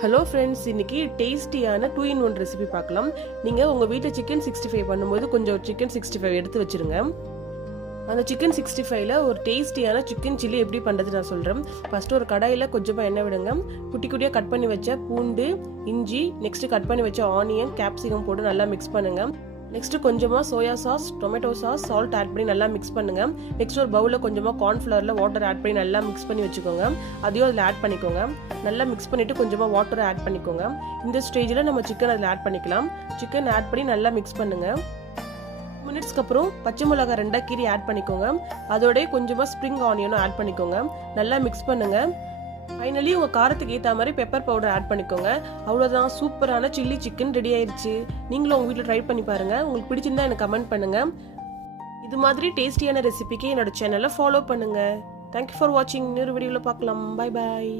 Hello friends, இன்னைக்கு டேஸ்டியான 2-in-1 recipe பார்க்கலாம். நீங்கள் உங்கள் வீட்டில் சிக்கன் 65 பண்ணும்போது கொஞ்சம் சிக்கன் 65 எடுத்து வச்சுருங்க. அந்த சிக்கன் 65ல் ஒரு டேஸ்டியான சிக்கன் சில்லி எப்படி பண்ணுறது நான் சொல்கிறேன். ஃபஸ்ட்டு ஒரு கடாயில் கொஞ்சமாக எண்ணெய் விடுங்க. குட்டி குட்டியாக கட் பண்ணி வச்ச பூண்டு, இஞ்சி, நெக்ஸ்ட்டு கட் பண்ணி வச்ச ஆனியன், கேப்சிகம் போட்டு நல்லா மிக்ஸ் பண்ணுங்கள். நெக்ஸ்ட்டு கொஞ்சமாக soya sauce, tomato sauce, salt add பண்ணி நல்லா மிக்ஸ் பண்ணுங்கள். நெக்ஸ்ட் ஒரு பவுலில் கொஞ்சமாக கார்ன்ஃப்ளவரில் வாட்டர் ஆட் பண்ணி நல்லா மிக்ஸ் பண்ணி வச்சுக்கோங்க. அதையும் அதில் ஆட் பண்ணிக்கோங்க. நல்லா மிக்ஸ் பண்ணிவிட்டு கொஞ்சமாக வாட்டரை ஆட் பண்ணிக்கோங்க. இந்த ஸ்டேஜில் நம்ம சிக்கன் அதில் ஆட் பண்ணிக்கலாம். சிக்கன் ஆட் பண்ணி நல்லா மிக்ஸ் பண்ணுங்கள். மினிட்ஸ்க்கு அப்புறம் பச்சை மிளகாய் 2 கீரி ஆட் பண்ணிக்கோங்க. அதோட கொஞ்சமாக ஸ்ப்ரிங் ஆனியனும் ஆட் பண்ணிக்கோங்க. நல்லா மிக்ஸ் பண்ணுங்கள். ஃபைனலி உங்கள் காரத்துக்கு ஏற்ற மாதிரி பெப்பர் பவுடர் ஆட் பண்ணிக்கோங்க. அவ்வளோதான், சூப்பரான சில்லி சிக்கன் ரெடி ஆயிடுச்சு. நீங்களும் உங்கள் வீட்டில் ட்ரை பண்ணி பாருங்கள். உங்களுக்கு பிடிச்சிருந்தா எனக்கு கமெண்ட் பண்ணுங்கள். இது மாதிரி டேஸ்டியான ரெசிபிக்கு என்னோட சேனலை ஃபாலோ பண்ணுங்கள். தேங்க்யூ ஃபார் வாட்சிங். இன்னொரு வீடியோவில் பார்க்கலாம். Bye bye.